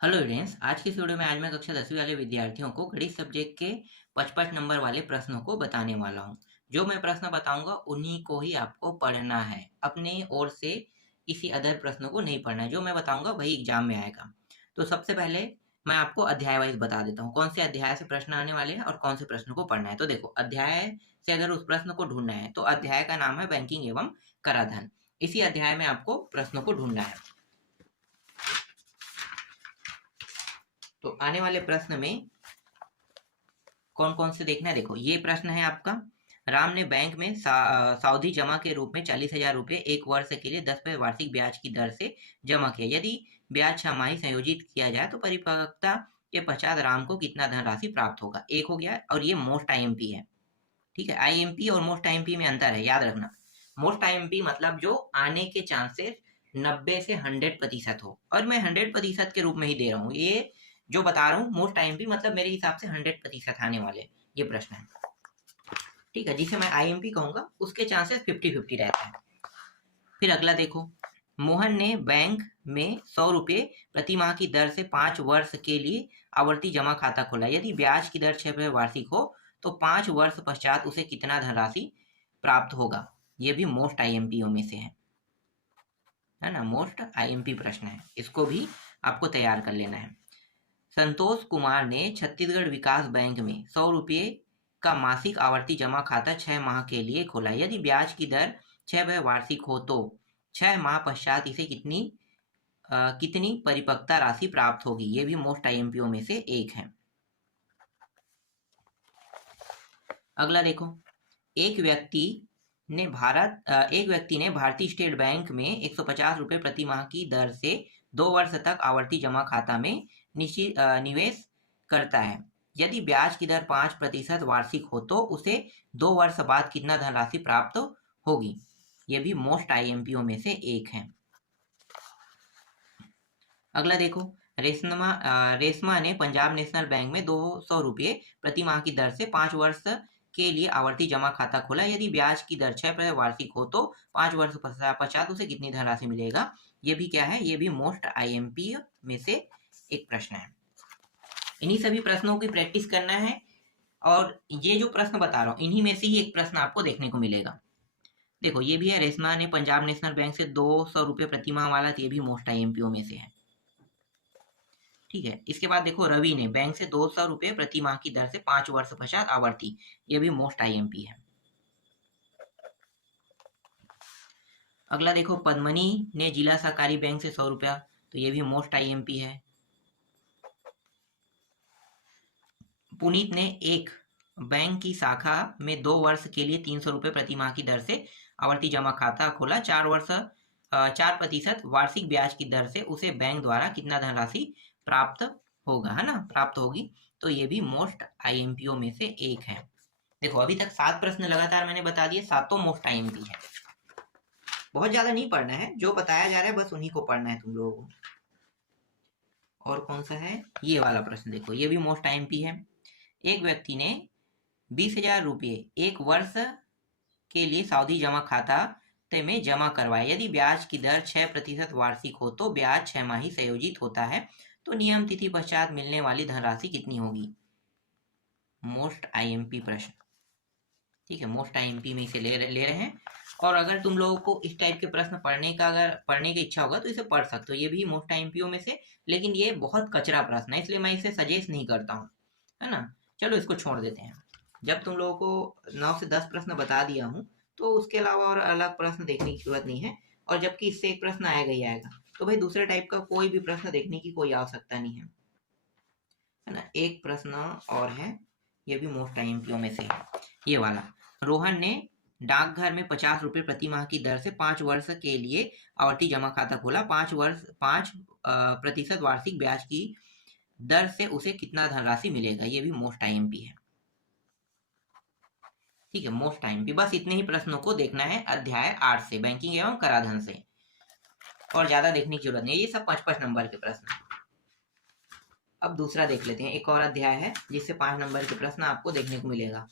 Hello students, आज की इस वीडियो में आज मैं कक्षा 10वीं वाले विद्यार्थियों को गणित सब्जेक्ट के 55 नंबर वाले प्रश्नों को बताने वाला हूं। जो मैं प्रश्न बताऊंगा उन्हीं को ही आपको पढ़ना है, अपने ओर से किसी अदर प्रश्नों को नहीं पढ़ना है। जो मैं बताऊंगा वही एग्जाम में आएगा। तो सबसे पहले मैं आपको अध्याय वाइज बता देता हूँ कौन से अध्याय से प्रश्न आने वाले हैं और कौन से प्रश्नों को पढ़ना है। तो देखो, अध्याय से अगर उस प्रश्न को ढूंढना है तो अध्याय का नाम है बैंकिंग एवं कराधान। इसी अध्याय में आपको प्रश्नों को ढूंढना है। तो आने वाले प्रश्न में कौन कौन से देखना है, देखो ये प्रश्न है आपका। राम ने बैंक में सावधि जमा के रूप में 40,000 रुपये एक वर्ष के लिए 10% वार्षिक ब्याज की दर से जमा किया। यदि ब्याज छमाही संयोजित किया जाए तो परिपक्वता के पश्चात राम को कितना धनराशि प्राप्त होगा। एक हो गया, और ये मोस्ट आईएमपी है। ठीक है, आईएमपी और मोस्ट आईएमपी में अंतर है, याद रखना। मोस्ट आईएमपी मतलब जो आने के चांसेस 90 से 100% हो, और मैं 100% के रूप में ही दे रहा हूँ। ये जो बता रहा हूँ मोस्ट आईएमपी मतलब मेरे हिसाब से 100% आने वाले ये प्रश्न है। ठीक है, जिसे मैं आईएमपी कहूंगा उसके चांसेस 50-50 रहता है। फिर अगला देखो, मोहन ने बैंक में 100 रुपये प्रति माह की दर से 5 वर्ष के लिए आवर्ती जमा खाता खोला। यदि ब्याज की दर 6% वार्षिक हो तो 5 वर्ष पश्चात उसे कितना धनराशि प्राप्त होगा। ये भी मोस्ट आईएमपी में से है ना, मोस्ट आईएमपी प्रश्न है, इसको भी आपको तैयार कर लेना है। संतोष कुमार ने छत्तीसगढ़ विकास बैंक में 100 रुपये का मासिक आवर्ती जमा खाता 6 माह के लिए खोला। यदि ब्याज की दर 6% वार्षिक हो तो 6 माह पश्चात इसे कितनी परिपक्वता राशि प्राप्त होगी। ये भी मोस्ट आईएमपी में से एक है। अगला देखो, एक व्यक्ति ने भारतीय स्टेट बैंक में 150 रुपये प्रति माह की दर से 2 वर्ष तक आवर्ती जमा खाता में निवेश करता है। यदि ब्याज की दर 5% वार्षिक हो तो उसे 2 वर्ष बाद कितना धनराशि प्राप्त होगी। यह भी मोस्ट आईएमपीओ में से एक है। अगला देखो, रेशमा ने पंजाब नेशनल बैंक में 200 रुपये प्रति माह की दर से 5 वर्ष के लिए आवर्ती जमा खाता खोला। यदि ब्याज की दर 6% वार्षिक हो तो 5 वर्ष पश्चात उसे कितनी धनराशि मिलेगा। ये भी क्या है, ये भी मोस्ट आईएमपी में से एक प्रश्न है। इन्हीं सभी प्रश्नों की प्रैक्टिस करना है, और ये जो प्रश्न बता रहा हूँ इन्हीं में से ही एक प्रश्न आपको देखने को मिलेगा। देखो, ये भी है, रेशमा ने पंजाब नेशनल बैंक से 200 रुपये प्रति माह वाला, तो ये भी मोस्ट आईएमपीओ में से है। ठीक है, इसके बाद देखो, रवि ने बैंक से 200 रुपये प्रति माह की दर से 5 वर्ष पश्चात आवर्ती, ये भी मोस्ट आईएमपी है। अगला देखो, पद्मनी ने जिला सहकारी बैंक से 100 रुपया, तो ये भी मोस्ट आईएमपी है। पुनीत ने एक बैंक की शाखा में 2 वर्ष के लिए 300 रुपये प्रति माह की दर से आवर्ती जमा खाता खोला। 4% वार्षिक ब्याज की दर से उसे बैंक द्वारा कितना धनराशि प्राप्त होगा, है ना, प्राप्त होगी। तो ये भी मोस्ट आईएमपीओ में से एक है। देखो, अभी तक 7 प्रश्न लगातार मैंने बता दिए, सातों मोस्ट आईएमपी है। बहुत ज्यादा नहीं पढ़ना है, जो बताया जा रहा है बस उन्हीं को पढ़ना है तुम लोगों को। और कौन सा है, ये वाला प्रश्न देखो, ये भी मोस्ट आईएमपी है। एक व्यक्ति ने 20,000 रुपये एक वर्ष के लिए सावधि जमा खाता में जमा करवाए। यदि ब्याज की दर 6% वार्षिक हो तो ब्याज 6 माही संयोजित होता है, तो नियम तिथि पश्चात मिलने वाली धनराशि कितनी होगी। मोस्ट आईएमपी प्रश्न। ठीक है, मोस्ट आईएमपी में इसे ले रहे हैं। और अगर तुम लोगों को इस टाइप के प्रश्न पढ़ने की इच्छा होगा तो इसे पढ़ सकते हो, ये भी मोस्ट आईएमपीओ में से। लेकिन ये बहुत कचरा प्रश्न है, इसलिए मैं इसे सजेस्ट नहीं करता हूँ, है ना। चलो इसको छोड़ देते हैं। जब तुम लोगों को 9 से 10 प्रश्न बता दिया हूँ तो उसके अलावा और अलग प्रश्न देखने की जरूरत नहीं है। और जबकि इससे एक प्रश्न आएगा ही आएगा, तो भाई दूसरे टाइप का कोई भी प्रश्न देखने की कोई आवश्यकता नहीं है ना। एक प्रश्न और है, ये भी मोस्ट आईएमपीओ में से है, ये वाला। रोहन ने डाकघर में 50 रुपये प्रति माह की दर से 5 वर्ष के लिए आवर्ती जमा खाता खोला। 5% वार्षिक ब्याज की दर से उसे कितना धनराशि मिलेगा। ये भी मोस्ट आईएमपी है। ठीक है, मोस्ट आईएमपी। बस इतने ही प्रश्नों को देखना है अध्याय 8 से, बैंकिंग एवं कराधान से, और ज्यादा देखने की जरूरत नहीं है। ये सब 5-5 नंबर के प्रश्न है। अब दूसरा देख लेते हैं, एक और अध्याय है जिससे 5 नंबर के प्रश्न आपको देखने को मिलेगा।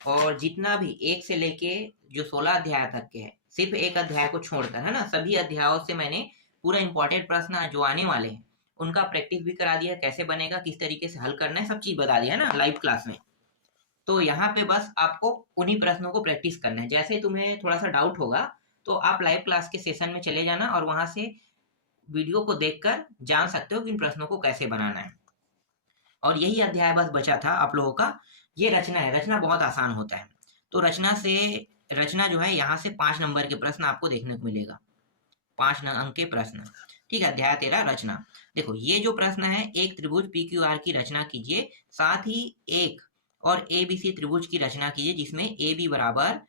और जितना भी 1 से लेके जो 16 अध्याय तक के है, सिर्फ एक अध्याय को छोड़कर, है ना, सभी अध्यायों से मैंने पूरा इंपॉर्टेंट प्रश्न जो आने वाले हैं उनका प्रैक्टिस भी करा दिया, कैसे बनेगा, किस तरीके से हल करना है, सब चीज बता दिया है ना लाइव क्लास में। तो यहाँ पे बस आपको उन्हीं प्रश्नों को प्रैक्टिस करना है। जैसे तुम्हें थोड़ा सा डाउट होगा तो आप लाइव क्लास के सेशन में चले जाना और वहां से वीडियो को देखकर जान सकते हो कि इन प्रश्नों को कैसे बनाना है। और यही अध्याय बस बचा था आप लोगों का। ये रचना है, रचना बहुत आसान होता है। तो रचना जो है यहाँ से 5 नंबर के प्रश्न आपको देखने को मिलेगा, 5 अंक के प्रश्न। ठीक है, अध्याय 13 रचना। देखो ये जो प्रश्न है, एक त्रिभुज पी क्यू आर की रचना कीजिए, साथ ही एक और ए बी सी त्रिभुज की रचना कीजिए जिसमें ए बी बराबर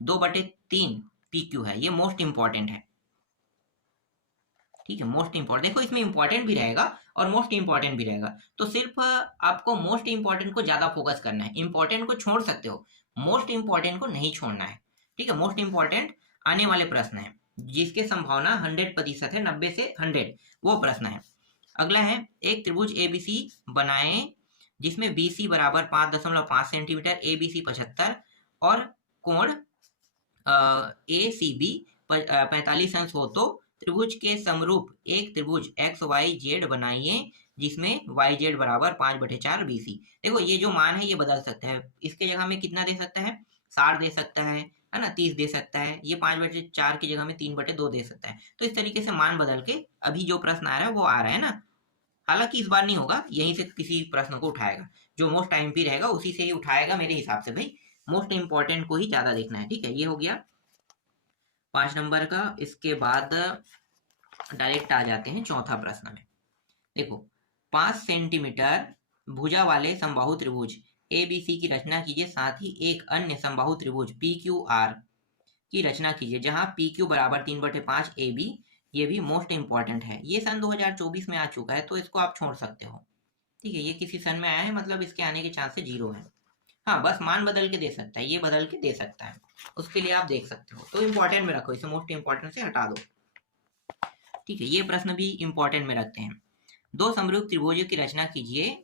2/3 पी क्यू है। ये मोस्ट इंपॉर्टेंट है। ठीक है, मोस्ट इंपॉर्टेंट। देखो इसमें इंपॉर्टेंट भी रहेगा और मोस्ट इंपॉर्टेंट भी रहेगा, तो सिर्फ आपको मोस्ट इंपॉर्टेंट को ज्यादा फोकस करना है। इंपॉर्टेंट को छोड़ सकते हो, मोस्ट इंपॉर्टेंट को नहीं छोड़ना है। ठीक है, मोस्ट इंपॉर्टेंट आने वाले प्रश्न है जिसके संभावना 100% है, 90 से 100, वो प्रश्न है। अगला है, एक त्रिभुज एबीसी बनाएं जिसमें बीसी बराबर 5.5 सेंटीमीटर, एबीसी 75 और कोण ए सी बी 45 अंश हो तो त्रिभुज के समरूप एक त्रिभुज एक्स वाई जेड बनाइए जिसमें वाई जेड बराबर 5/4 बीसी। देखो ये जो मान है ये बदल सकता है, इसके जगह में कितना दे सकता है, 60 दे सकता है ना, 30 दे सकता है, ये 5/4 की जगह में 3/2 दे सकता है। तो इस तरीके से मान बदल के अभी जो प्रश्न आ रहा है वो आ रहा है ना। हालांकि इस बार नहीं होगा, यहीं से किसी प्रश्न को उठाएगा, जो मोस्ट टाइम पी रहेगा उसी से ही उठाएगा मेरे हिसाब से। भाई मोस्ट इंपॉर्टेंट को ही ज्यादा देखना है। ठीक है, ये हो गया 5 नंबर का। इसके बाद डायरेक्ट आ जाते हैं चौथा प्रश्न में। देखो 5 सेंटीमीटर भुजा वाले समबाहु त्रिभुज ए बी सी की रचना कीजिए, साथ ही एक अन्य समबाहु त्रिभुज पी क्यू आर की रचना कीजिए जहां पी क्यू बराबर 3/5 ए बी। ये भी मोस्ट इंपॉर्टेंट है, ये सन 2024 में आ चुका है तो इसको आप छोड़ सकते हो। ठीक है, ये किसी सन में आया है, मतलब इसके आने के चांसेस 0 है। हाँ बस मान बदल के दे सकता है, ये बदल के दे सकता है, उसके लिए आप देख सकते हो। तो इंपॉर्टेंट में रखो, इसे मोस्ट इंपॉर्टेंट से हटा दो। ठीक है, ये प्रश्न भी इंपॉर्टेंट में रखते हैं। दो समरूप त्रिभुजों की रचना कीजिए,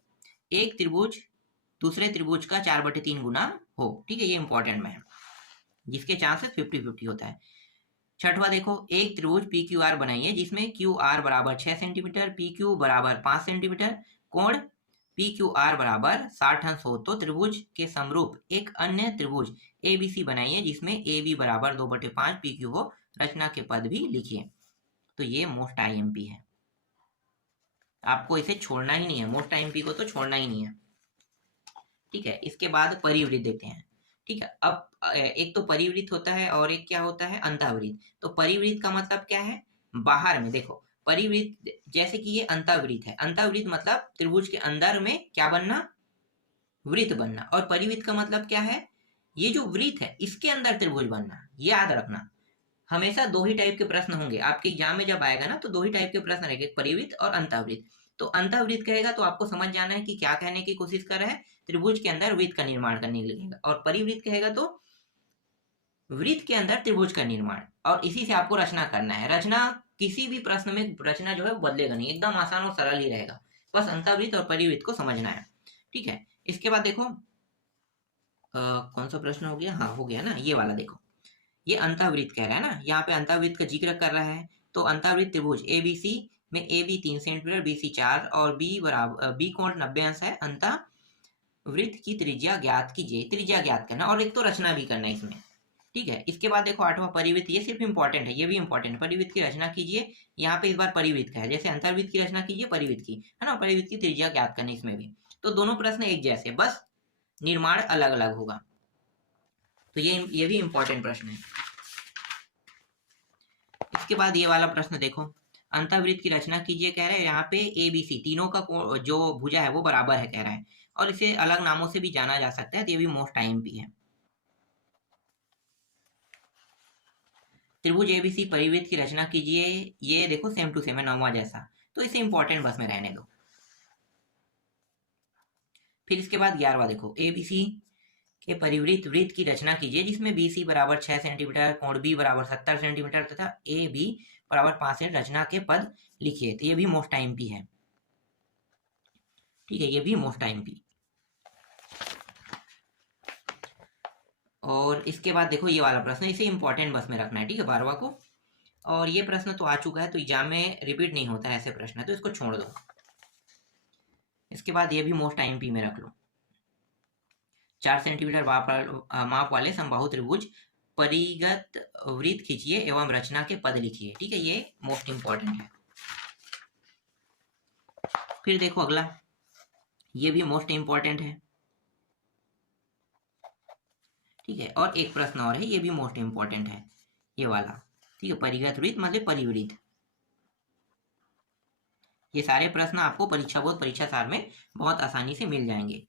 एक त्रिभुज दूसरे त्रिभुज का 4/3 गुना हो। ठीक है, ये इंपॉर्टेंट में है, जिसके चांसेस 50-50 होता है। छठवा देखो, एक त्रिभुज पी क्यू आर बनाइए जिसमें क्यू आर बराबर 6 सेंटीमीटर, पी क्यू बराबर 5 सेंटीमीटर, कोण पी क्यू आर बराबर 60 अंश हो तो त्रिभुज के समरूप एक अन्य त्रिभुज ए बी सी बनाइए जिसमें ए बी बराबर 2/5 पी क्यू हो। रचना के पद भी लिखिए। तो ये मोस्ट आईएमपी है, आपको इसे छोड़ना ही नहीं है, मोस्ट आईएमपी को तो छोड़ना ही नहीं है। ठीक है, इसके बाद परिवृत्त देखते हैं। ठीक है, अब एक तो परिवृत्त होता है और एक क्या होता है, अंतःवृत्त। तो परिवृत्त का मतलब क्या है, बाहर में। देखो परिवृत्त जैसे कि ये अंतःवृत्त है, अंतःवृत्त मतलब त्रिभुज के अंदर में क्या बनना, वृत्त बनना। और परिवृत्त का मतलब क्या है, ये जो वृत्त है इसके अंदर त्रिभुज बनना। ये याद रखना, हमेशा दो ही टाइप के प्रश्न होंगे आपके एग्जाम में, जब आएगा ना तो दो ही टाइप के प्रश्न रहेंगे, परिवृत्त और अंतःवृत्त। तो अंतःवृत्त कहेगा तो आपको समझ जाना है कि क्या कहने की कोशिश कर रहा है, त्रिभुज के अंदर वृत्त का निर्माण करने के लिए। और परिवृत्त कहेगा तो वृत्त के अंदर त्रिभुज का निर्माण, और इसी से आपको रचना करना है। रचना किसी भी प्रश्न में रचना जो है बदलेगा नहीं, एकदम आसान और सरल ही रहेगा, बस अंतःवृत्त और परिवृत्त को समझना है। ठीक है, इसके बाद देखो कौन सा प्रश्न हो गया, हाँ हो गया ना ये वाला। देखो ये अंतःवृत्त कह रहा है ना, यहाँ पे अंतःवृत्त का जिक्र कर रहा है। तो अंतःवृत्त त्रिभुज एबीसी में A B 3 centimetre, B C 4 और बी बराबर बी कोण 90 अंश है। अंतःवृत्त की त्रिज्या ज्ञात कीजिए, त्रिज्या ज्ञात करना और एक तो रचना भी करना है इसमें। ठीक है, इसके बाद देखो 8वां परिवृत्त, ये सिर्फ इंपॉर्टेंट है, ये भी इंपॉर्टेंट है। परिवृत्त की रचना कीजिए, यहाँ पे इस बार परिवृत्त का है, जैसे अंतर्वृत्त की रचना कीजिए परिवृत्त की, है ना, परिवृत्त की त्रिज्या ज्ञात करनी इसमें भी। तो दोनों प्रश्न एक जैसे, बस निर्माण अलग अलग होगा। तो ये भी इंपॉर्टेंट प्रश्न है। इसके बाद ये वाला प्रश्न देखो, अंतःवृत्त की रचना कीजिए कह रहे हैं, यहाँ पे ए बी सी तीनों का जो भुजा है वो बराबर है कह रहा है, और इसे अलग नामों से भी जाना जा सकता है, तो ये भी मोस्ट आईएमपी है। त्रिभुज एबीसी परिवृत्त की रचना कीजिए, ये देखो सेम टू सेम है, 9वां जैसा, तो इसे इंपॉर्टेंट बस में रहने दो। फिर इसके बाद 11वां देखो, एबीसी के परिवृत्त वृत्त की रचना कीजिए जिसमें बीसी बराबर 6 सेंटीमीटर, कोण बी बराबर 70 सेंटीमीटर तथा ए बी बराबर 5 सेंट। रचना के पद लिखिए। तो ये भी मोस्ट आईएमपी है। ठीक है, ये भी मोस्ट आईएमपी। और इसके बाद देखो ये वाला प्रश्न, इसे इंपॉर्टेंट बस में रखना है। ठीक है, 12वां को, और ये प्रश्न तो आ चुका है, तो एग्जाम में रिपीट नहीं होता है ऐसे प्रश्न, तो इसको छोड़ दो। इसके बाद ये भी मोस्ट आईएमपी में रख लो। 4 सेंटीमीटर माप वाले समबाहु त्रिभुज परिगत वृत्त खींचिए एवं रचना के पद लिखिए। ठीक है, ये मोस्ट इंपॉर्टेंट है। फिर देखो अगला, ये भी मोस्ट इंपॉर्टेंट है। ठीक है, और एक प्रश्न और है, ये भी मोस्ट इंपॉर्टेंट है, ये वाला। ठीक है, परिगत वृत्त मतलब परिवृत्त। ये सारे प्रश्न आपको परीक्षा बोर्ड परीक्षा सार में बहुत आसानी से मिल जाएंगे।